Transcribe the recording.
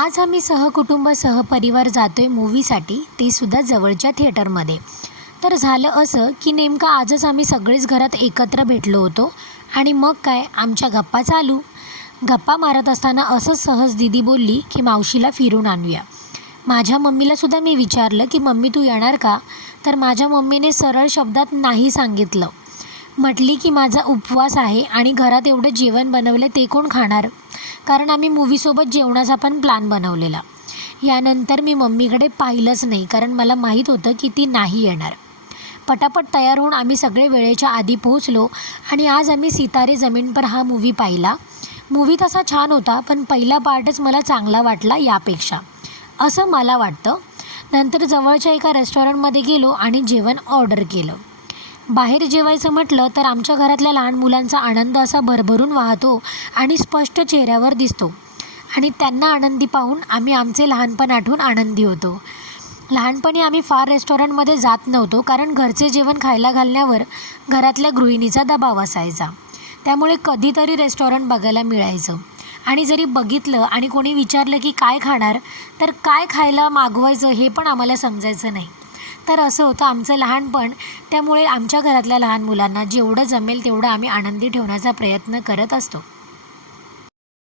आज आम्ही सहकुटुंब सहपरिवार जातोय मूव्हीसाठी, ते सुद्धा जवळच्या थिएटरमध्ये. तर झालं असं की नेमकं आजच आम्ही सगळेच घरात एकत्र भेटलो होतो आणि मग काय आमच्या गप्पा चालू. गप्पा मारत असताना असंच सहज दीदी बोलली की मावशीला फिरून आणूया. माझ्या मम्मीलासुद्धा मी विचारलं की मम्मी तू येणार का? तर माझ्या मम्मीने सरळ शब्दात नाही सांगितलं. म्हटली की माझा उपवास आहे आणि घरात एवढं जेवण बनवलं ते कोण खाणार? कारण आम्ही मूव्हीसोबत जेवणाचा पण प्लॅन बनवलेला. यानंतर मी मम्मीकडे पाहिलंच नाही, कारण मला माहीत होतं की ती नाही येणार. पटापट तयार होऊन आम्ही सगळे वेळेच्या आधी पोहोचलो आणि आज आम्ही सितारे जमीन पर हा मूव्ही पाहिला. मूव्ही तसा छान होता, पण पहिला पार्टच मला चांगला वाटला यापेक्षा, असं मला वाटतं. नंतर जवळच्या एका रेस्टॉरंटमध्ये गेलो आणि जेवण ऑर्डर केलं. बाहेर जेवायचं म्हटलं तर आमच्या घरातल्या लहान मुलांचा आनंद असा भरभरून वाहतो आणि स्पष्ट चेहऱ्यावर दिसतो आणि त्यांना आनंदी पाहून आम्ही आमचे लहानपण आठवून आनंदी होतो. लहानपणी आम्ही फार रेस्टॉरंटमध्ये जात नव्हतो, कारण घरचे जेवण खायला घालण्यावर घरातल्या गृहिणीचा दबाव असायचा. त्यामुळे कधीतरी रेस्टॉरंट बघायला मिळायचं आणि जरी बघितलं आणि कोणी विचारलं की काय खाणार, तर काय खायला मागवायचं हे पण आम्हाला समजायचं नाही. तर असं होतं आमचं लहानपण. त्यामुळे आमच्या घरातल्या लहान मुलांना जेवढं जमेल तेवढं आम्ही आनंदी ठेवण्याचा प्रयत्न करत असतो.